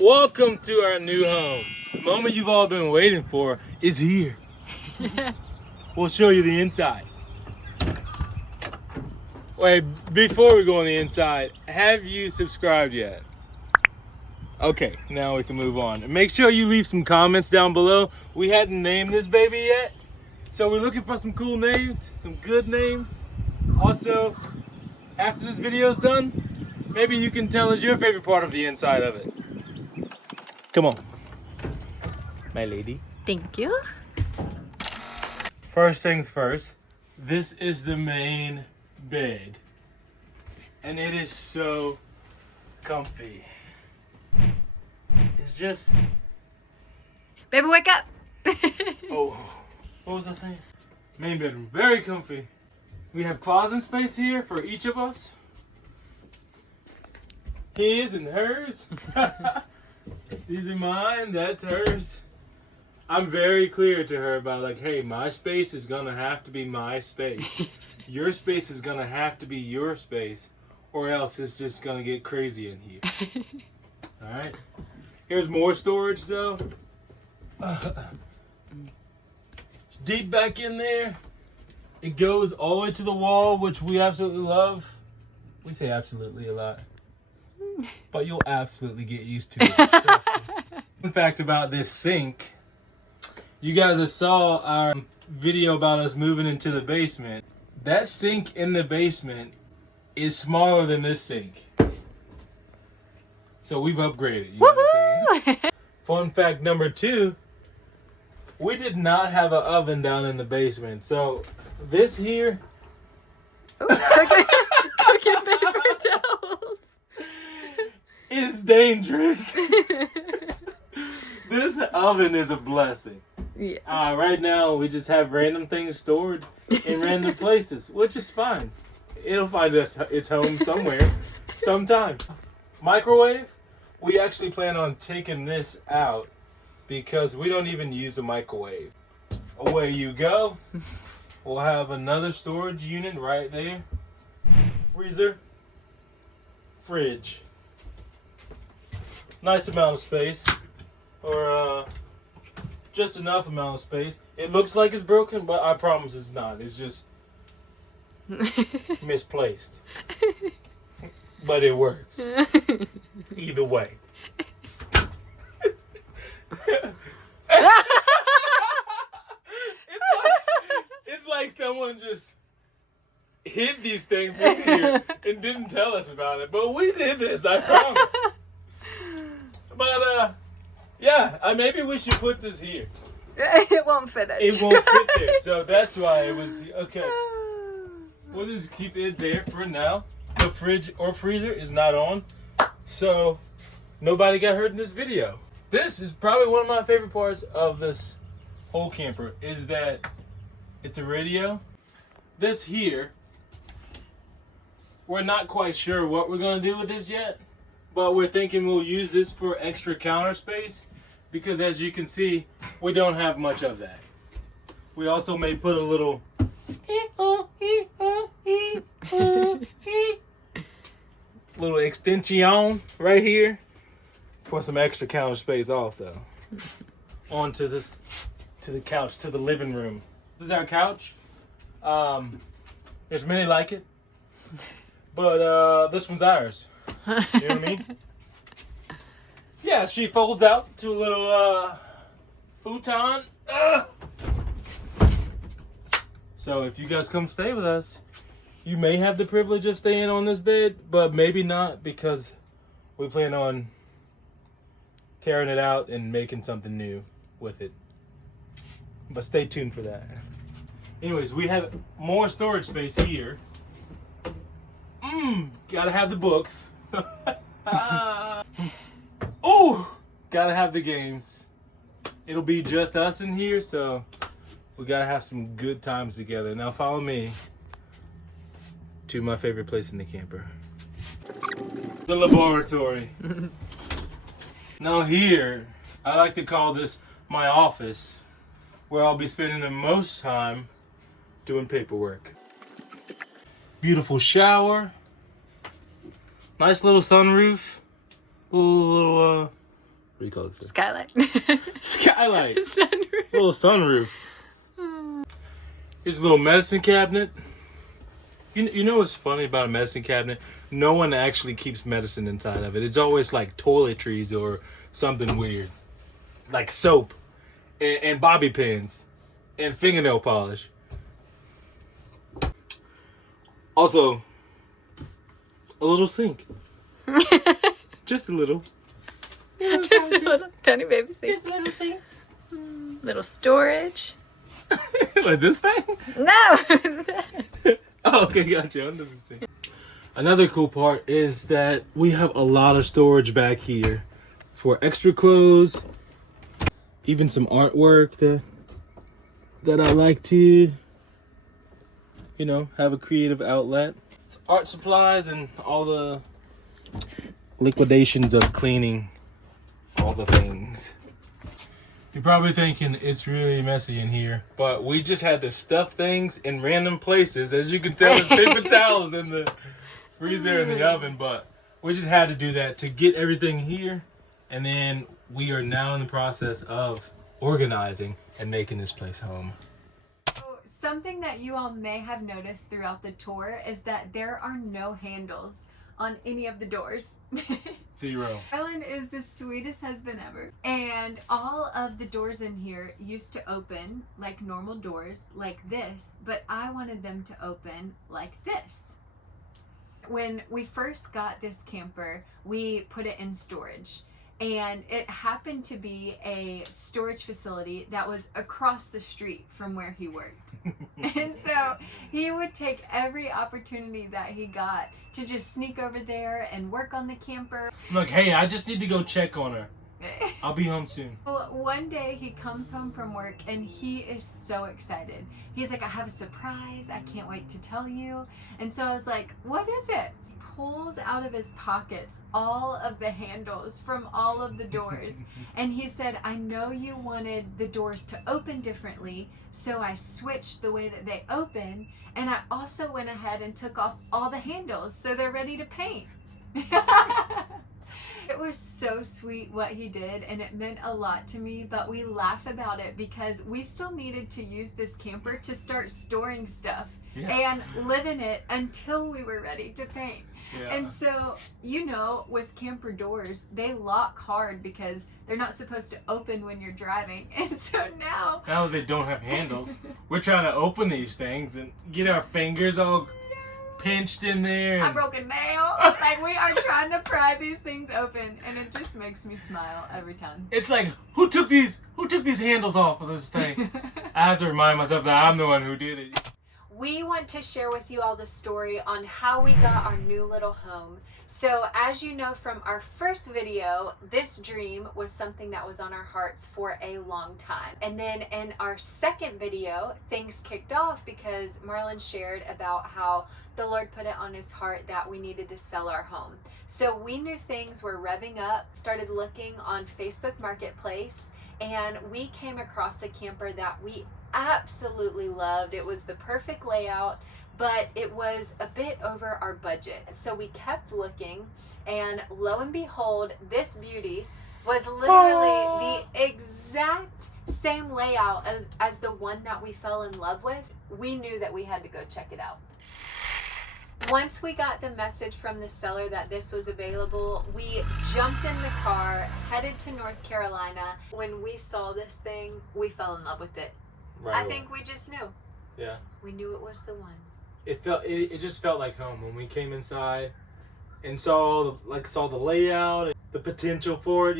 Welcome to our new home. The moment you've all been waiting for is here. We'll show you the inside. Wait, before we go on the inside, have you subscribed yet? Okay, now we can move on. And make sure you leave some comments down below. We hadn't named this baby yet, so we're looking for some cool names, some good names. Also, after this video is done, maybe you can tell us your favorite part of the inside of it. Come on, my lady. Thank you. First things first, this is the main bed. And it is so comfy. It's just... Baby, wake up. Oh, what was I saying? Main bedroom, very comfy. We have closet space here for each of us. His and hers. These are mine, that's hers. I'm very clear to her about like, hey, my space is gonna have to be my space. Your space is gonna have to be your space, or else it's just gonna get crazy in here. Alright? Here's more storage though. It's deep back in there. It goes all the way to the wall, which we absolutely love. We say absolutely a lot. But you'll absolutely get used to it. Fun fact about this sink. You guys have saw our video about us moving into the basement. That sink in the basement is smaller than this sink. So we've upgraded. You know what I'm saying? Fun fact number 2. We did not have an oven down in the basement. So this here. Cooking paper towels. Is dangerous. This oven is a blessing. Yeah. Right now we just have random things stored in random places, which is fine. It'll find its home somewhere, sometime. Microwave, we actually plan on taking this out because we don't even use a microwave. Away you go. We'll have another storage unit right there. Freezer, fridge. Nice amount of space, or just enough amount of space. It looks like it's broken, but I promise it's not. It's just misplaced. But it works. Either way. It's like someone just hid these things in here and didn't tell us about it. But we did this, I promise. But, yeah, maybe we should put this here. It won't fit it. It won't fit there, so that's why it was, okay. We'll just keep it there for now. The fridge or freezer is not on, so nobody got hurt in this video. This is probably one of my favorite parts of this whole camper, is that it's a radio. This here, we're not quite sure what we're gonna do with this yet. But we're thinking we'll use this for extra counter space because, as you can see, we don't have much of that. We also may put a little extension right here for some extra counter space also. Onto this, to the couch, to the living room. This is our couch. There's many like it, but this one's ours. You know what I mean? Yeah, she folds out to a little futon. So if you guys come stay with us, you may have the privilege of staying on this bed, but maybe not, because we plan on tearing it out and making something new with it. But stay tuned for that. Anyways, we have more storage space here. Gotta have the books. Oh, gotta have the games. It'll be just us in here, so we gotta have some good times together. Now follow me to my favorite place in the camper. The laboratory. Now here, I like to call this my office, where I'll be spending the most time doing paperwork. Beautiful shower. Nice little sunroof. Little do you call it? Skylight. Skylight. Sunroof. Little sunroof. Here's a little medicine cabinet. You know what's funny about a medicine cabinet? No one actually keeps medicine inside of it. It's always like toiletries or something weird. Like soap and bobby pins and fingernail polish. Also, a little sink. Just a little. Just a little tiny baby sink. Just a little sink. Little storage. Like this thing? No. Oh, okay, gotcha. Under the sink. Another cool part is that we have a lot of storage back here for extra clothes, even some artwork that I like to, have a creative outlet. It's art supplies and all the liquidations of cleaning all the things. You're probably thinking it's really messy in here, but we just had to stuff things in random places. As you can tell, there's paper towels in the freezer and the oven, but we just had to do that to get everything here. And then we are now in the process of organizing and making this place home. Something that you all may have noticed throughout the tour is that there are no handles on any of the doors. 0. Marlin is the sweetest husband ever. And all of the doors in here used to open like normal doors, like this, but I wanted them to open like this. When we first got this camper, we put it in storage. And it happened to be a storage facility that was across the street from where he worked. And so he would take every opportunity that he got to just sneak over there and work on the camper. I'm like, hey, I just need to go check on her. I'll be home soon. Well, one day he comes home from work and he is so excited. He's like, I have a surprise. I can't wait to tell you. And so I was like, what is it? Pulls out of his pockets all of the handles from all of the doors. And he said, I know you wanted the doors to open differently, so I switched the way that they open, and I also went ahead and took off all the handles so they're ready to paint. It was so sweet what he did, and it meant a lot to me, but we laugh about it because we still needed to use this camper to start storing stuff and live in it until we were ready to paint. Yeah. And so, with camper doors, they lock hard because they're not supposed to open when you're driving. And so now that they don't have handles, we're trying to open these things and get our fingers all pinched in there. I broke a nail. Like, we are trying to pry these things open, and it just makes me smile every time. It's like, who took these handles off of this thing? I have to remind myself that I'm the one who did it. We want to share with you all the story on how we got our new little home. So as you know from our first video, this dream was something that was on our hearts for a long time. And then in our second video, things kicked off because Marlin shared about how the Lord put it on his heart that we needed to sell our home. So we knew things were revving up, started looking on Facebook Marketplace, and we came across a camper that we absolutely loved. It was the perfect layout, but it was a bit over our budget. So we kept looking, and lo and behold, this beauty was literally the exact same layout as the one that we fell in love with. We knew that we had to go check it out. Once we got the message from the seller that this was available, we jumped in the car, headed to North Carolina. When we saw this thing, we fell in love with it. Right. I think we just knew. Yeah. We knew it was the one. It just felt like home when we came inside and saw the layout and the potential for it,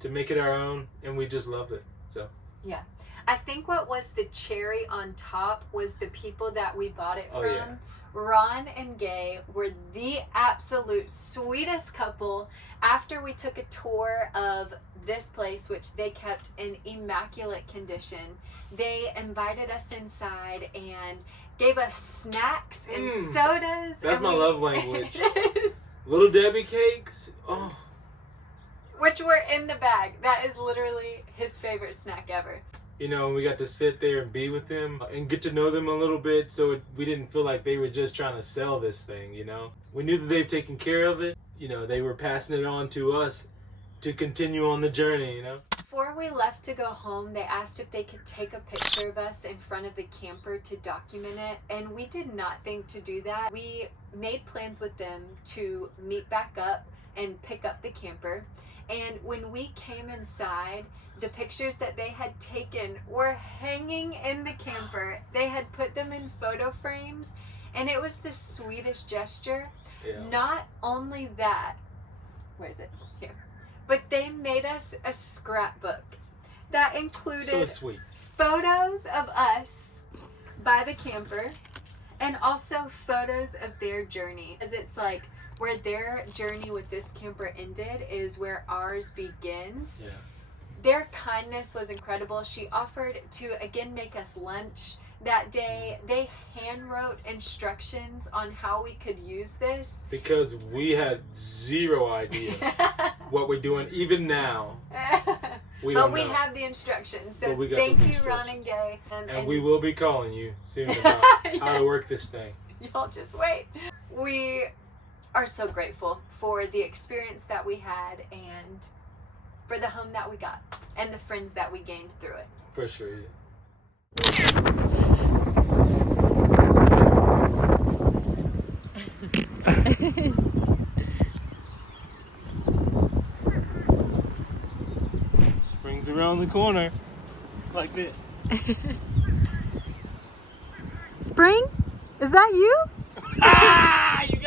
to make it our own, and we just loved it. So. Yeah. I think what was the cherry on top was the people that we bought it from. Yeah. Ron and Gay were the absolute sweetest couple. After we took a tour of this place, which they kept in immaculate condition, they invited us inside and gave us snacks and sodas. That's my love language. Little Debbie cakes. Oh. Which were in the bag. That is literally his favorite snack ever. We got to sit there and be with them and get to know them a little bit, so we didn't feel like they were just trying to sell this thing, We knew that they've taken care of it. They were passing it on to us, to continue on the journey, you know? Before we left to go home, they asked if they could take a picture of us in front of the camper to document it, and we did not think to do that. We made plans with them to meet back up and pick up the camper, and when we came inside, the pictures that they had taken were hanging in the camper. They had put them in photo frames, and it was the sweetest gesture. Yeah. Not only that, where is it? Here. But they made us a scrapbook that included So sweet. photos of us by the camper and also photos of their journey. As it's like where their journey with this camper ended is where ours begins. Yeah. Their kindness was incredible. She offered to again make us lunch that day. They hand wrote instructions on how we could use this. Because we had zero idea what we're doing, even now. We don't But we know. have the instructions. So But we got thank those you, Ron instructions. and Gay. And we will be calling you soon about how to work this thing. Y'all just wait. We are so grateful for the experience that we had and for the home that we got and the friends that we gained through it. For sure, yeah. Spring's around the corner. Like this. Spring? Is that you? Ah! You